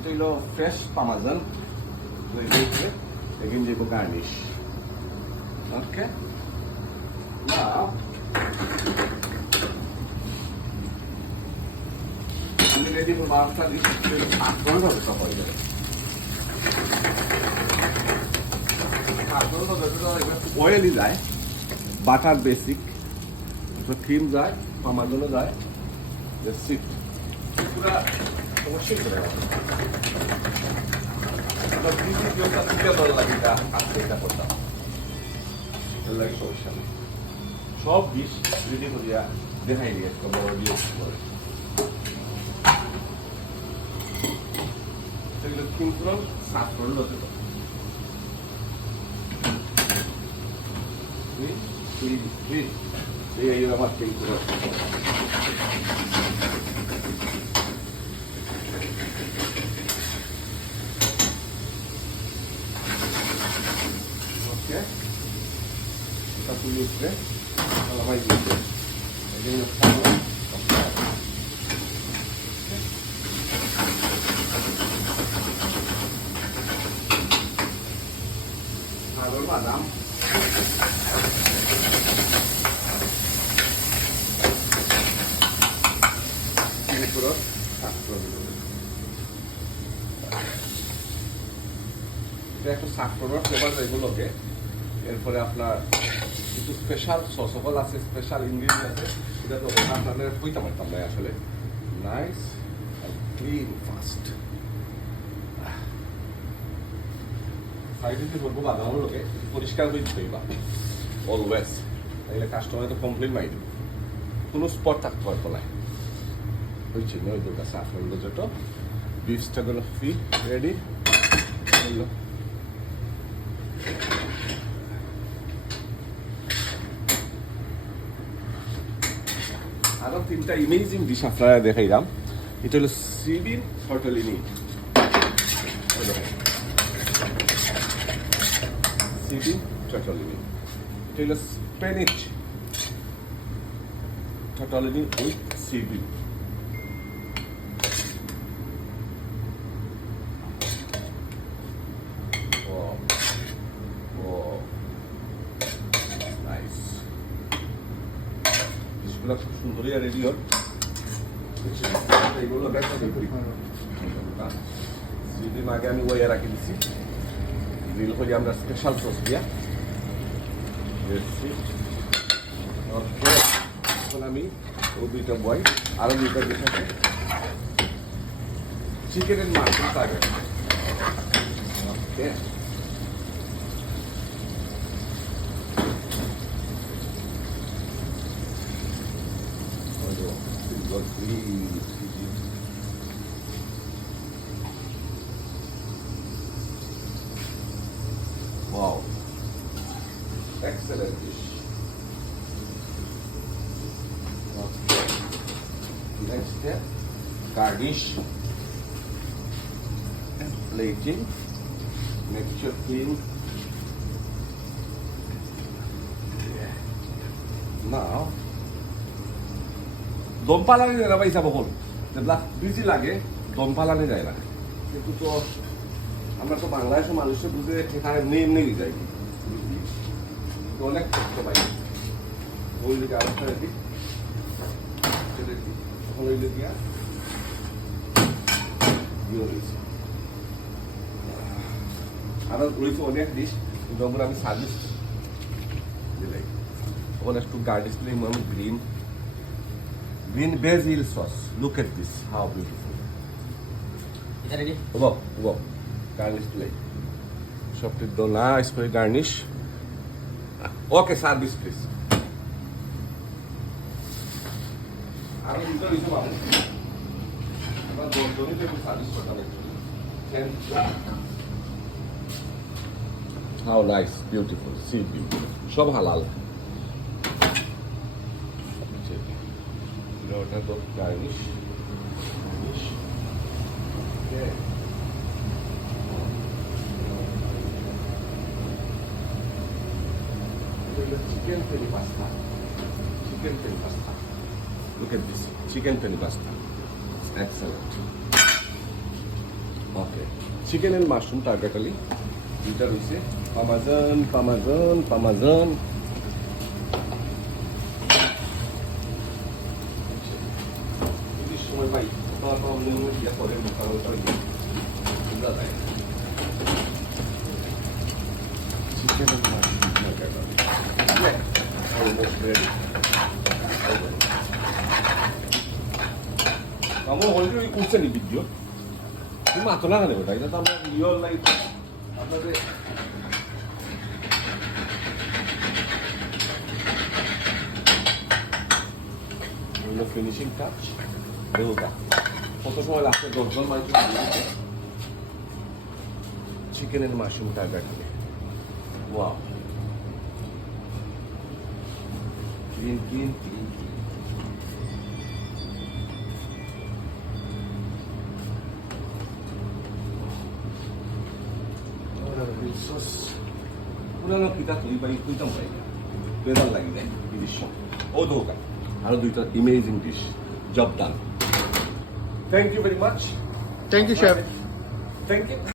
এটা হলো ফ্রেশ পামাজন এগিন যাবো গার্নিশ ওকে আমি রেডি করবো আপনার ভাবে সব হয়ে যাবে অয়েলই যায় বাটার বেসিক ক্রিম যায় পামাজনও যায় সিট পুরা অবশ্যই করে সব ডিশ রেডি করিয়া দেখাই দিয়ে বড় দিয়ে সেগুলো কিন্তু সাফ করলো এই আমার কিন্তু kita tulis deh kalau baik gitu jadi kalau madam ini perut একটু সাফ করবার ফ্লেভার এগুলোকে এরপরে আপনার কিছু স্পেশাল সসকল আছে স্পেশাল ইনগ্রিডিয়েন্ট আছে এটা তো আপনাদের কইতে পারতাম না আসলে নাইস ক্লিন ফাস্ট সাইডে যে বলবো বাদামগুলোকে পরিষ্কার করে দিতে হইবা অলওয়েজ তাইলে কাস্টমার তো কমপ্লেন মাইড কোনো স্পট থাকতে পারতো না হয়েছে নয় দুর্গা সাফ হইলো যত বিফ স্ট্রগলফি রেডি হইলো আরো তিনটা ইমেজিং ডিশ আপনারা দেখাইলাম এটা হলো সিবিন টর্টেলিনি সিবিন টর্টেলিনি এটা হলো স্প্যানিশ টর্টেলিনি উইথ সিবিন খুব সুন্দরই রেডি হল এগুলো দুদিন আগে আমি ওই রাখি দিচ্ছি গ্রিল করে আমরা স্পেশাল সস দিয়া এখন আমি ও দুইটা বয় আরো দুইটা ডিশ আছে চিকেনের মাটন থাকে ওকে Wow, excellent dish. Okay. Next step, garnish and plating. Make sure clean. Now, দম পালানি যায় না ভাই সাব হল যেগুলা বিজি লাগে দম পালানি যায় না কিন্তু তো আমরা তো বাংলাদেশের মানুষে বুঝে এখানে নেই যাই তো অনেক কষ্ট পাই ওই দিকে আরেকটা রেডি তখন ওই দিকে আরো রয়েছে অনেক ডিশ কিন্তু ওগুলো আমি সার্ভিস দিলাই ওখানে একটু গার্নিশ দিলাম আমি green basil sauce. Look at this, how beautiful. Is that ready? Wow. Garnish plate. Chopped it down nice for garnish. Okay, service please. How nice, beautiful, see beautiful. Shop halal. Garnish. Okay. Chicken peri pasta. Look at this chicken peri pasta. It's excellent. Okay chicken and mushroom tagliatelle দুইটা রয়েছে পামাজন পামাজন পামাজন যদি সময় পাই তারপর ইয়া করে chicken and mushroom tagliatelle almost ready কামো already উঠছে নি ভিডিও তুমি মাত্র লাগা নেবে তাই না তো আমরা রিয়েল লাইফ আপনাদের ফিনিশিং টাচ বেরোটা কত সময় লাগছে 10 জন মানুষ চিকেন এন্ড মাশরুম টার্গার থেকে ওয়াও ক্লিন ক্লিন ক্লিন পুরানো কিতা তুই পাই কইতাম পাই বেদার লাগি যায় এই দৃশ্য ও দোকা আরো দুইটা amazing dish job done thank you very much Thank you, chef. Thank you